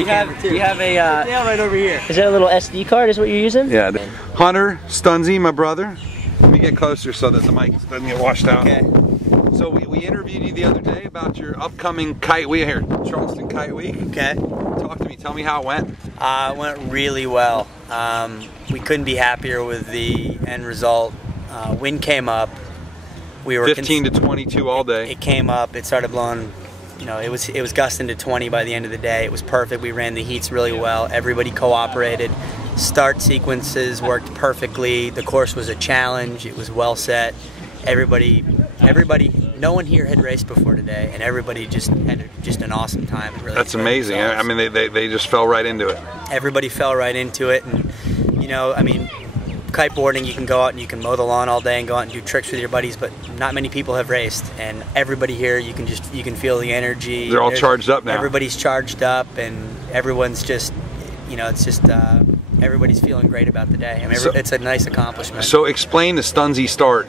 on camera too. Do you have a yeah, right over here. Is that a little SD card is what you're using? Yeah. Hunter Stunzi, my brother. Let me get closer so that the mic doesn't get washed out. Okay. So we interviewed you the other day about your upcoming kite week here, Charleston Kite Week. Okay. Talk to me. Tell me how it went. It went really well. We couldn't be happier with the end result. Wind came up. We were 15 to 22 all day. It came up. It started blowing. You know, it was gusting to 20 by the end of the day. It was perfect. We ran the heats really well. Everybody cooperated. Start sequences worked perfectly. The course was a challenge. It was well set. Everybody. No one here had raced before today, and everybody just had an awesome time. Really. That's amazing. I mean, they just fell right into it. Everybody fell right into it, and you know, I mean, kiteboarding, you can go out and you can mow the lawn all day and go out and do tricks with your buddies, but not many people have raced, and everybody here, you can feel the energy. They're all charged up now. Everybody's charged up, and everyone's just, you know, it's just everybody's feeling great about the day. I mean, it's a nice accomplishment. So explain the Stunzi start.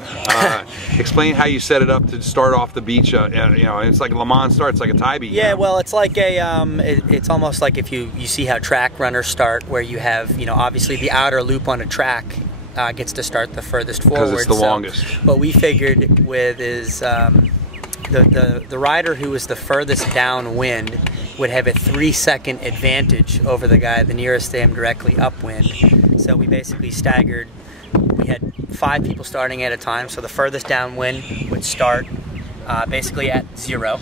Explain how you set it up to start off the beach. You know, it's like a Le Mans start. It's like a tie beat. Yeah, well, it's like a, it's almost like if you see how track runners start, where you have, you know, obviously the outer loop on a track gets to start the furthest forward. Because it's the longest. What we figured with is the rider who was the furthest downwind would have a 3-second advantage over the guy the nearest to him directly upwind. So we basically staggered. We had 5 people starting at a time, so the furthest downwind would start basically at 0.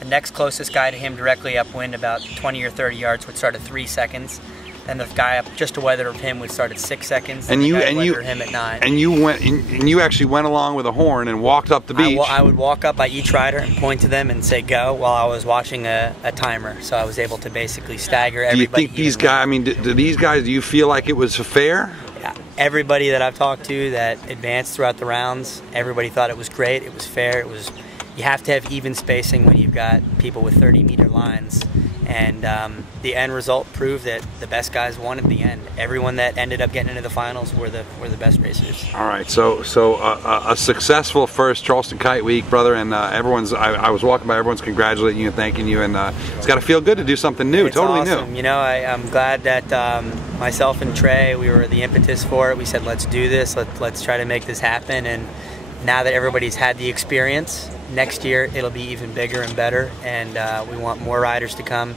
The next closest guy to him directly upwind, about 20 or 30 yards, would start at 3 seconds. Then the guy up just to weather of him would start at 6 seconds. And you him at 9. And you actually went along with a horn and walked up the beach. I would walk up by each rider and point to them and say go while I was watching a timer. So I was able to basically stagger everybody. Do you think these guys? I mean, do these guys? Do you feel like it was fair? Yeah, everybody that I've talked to that advanced throughout the rounds, everybody thought it was great. It was fair. It was. You have to have even spacing when you've got people with 30-meter lines. And the end result proved that the best guys won at the end. Everyone that ended up getting into the finals were the best racers. All right, so a successful first Charleston Kite Week, brother, and everyone's. I was walking by, everyone's congratulating you and thanking you, and it's got to feel good to do something new, it's totally awesome. new. You know, I'm glad that myself and Trey, we were the impetus for it. We said, let's do this. Let's try to make this happen. And now that everybody's had the experience, next year it'll be even bigger and better, and we want more riders to come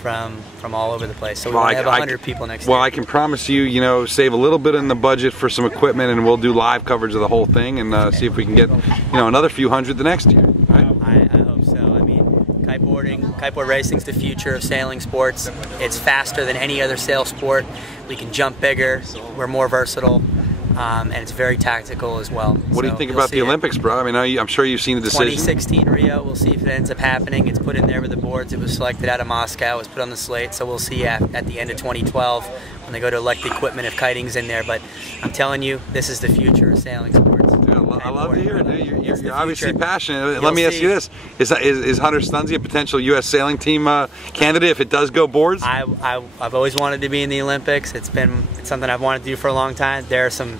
from all over the place. So we want to have 100 people next year. Well, I can promise you, you know, save a little bit in the budget for some equipment, and we'll do live coverage of the whole thing, and see if we can get, you know, another few hundred the next year. Right? I hope so. I mean, kiteboard racing's the future of sailing sports. It's faster than any other sail sport. We can jump bigger. We're more versatile. And it's very tactical as well. What do you think about the Olympics, bro? I mean, I'm sure you've seen the decision. 2016 Rio, we'll see if it ends up happening. It's put in there with the boards. It was selected out of Moscow. It was put on the slate, so we'll see at the end of 2012 when they go to elect the equipment if kiting's in there. But I'm telling you, this is the future of sailing sports. Dude, I love to hear it. Dude. You're obviously passionate. Let me ask you this: Is Hunter Stunzi a potential U.S. sailing team candidate if it does go boards? I've always wanted to be in the Olympics. It's something I've wanted to do for a long time. There are some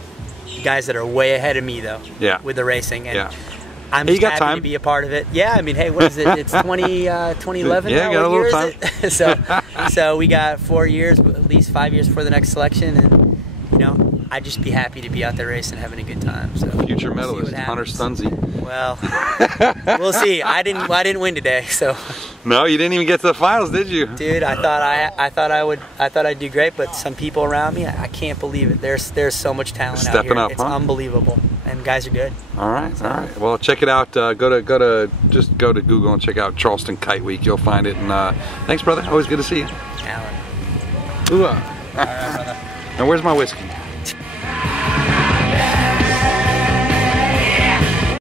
guys that are way ahead of me though, with the racing, and I'm just happy to be a part of it. Yeah, I mean, hey, what is it? It's 2011 yeah, now. Got a little time. so we got 4 years, at least 5 years for the next selection, and you know, I'd just be happy to be out there racing, having a good time. So future medalist, Hunter Stunzi. Well, we'll see. I didn't win today, so. No, you didn't even get to the finals, did you? Dude, I thought I'd do great, but some people around me, I can't believe it. There's so much talent out here. Stepping up, it's unbelievable, and guys are good. All right, all right. Well, check it out. Just go to Google and check out Charleston Kite Week. You'll find it. And thanks, brother. Always good to see you. Alan. Ooh. All right, brother. Now, where's my whiskey?